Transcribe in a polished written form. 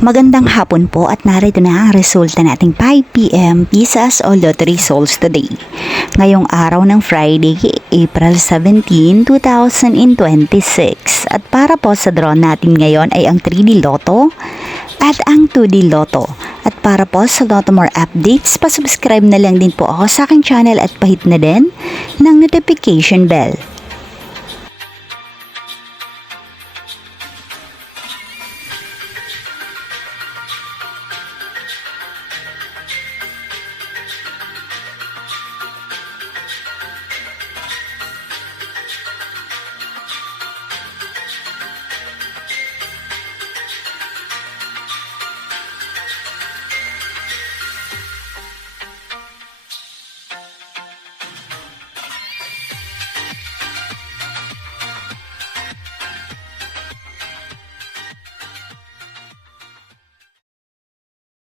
Magandang hapon po at narito na ang resulta nating 5pm Pisas o Lottery Results today. Ngayong araw ng Friday, April 17, 2026. At para po sa draw natin ngayon ay ang 3D Lotto at ang 2D Lotto. At para po sa Lotto More updates, pasubscribe na lang din po ako sa aking channel at pahit na din ng notification bell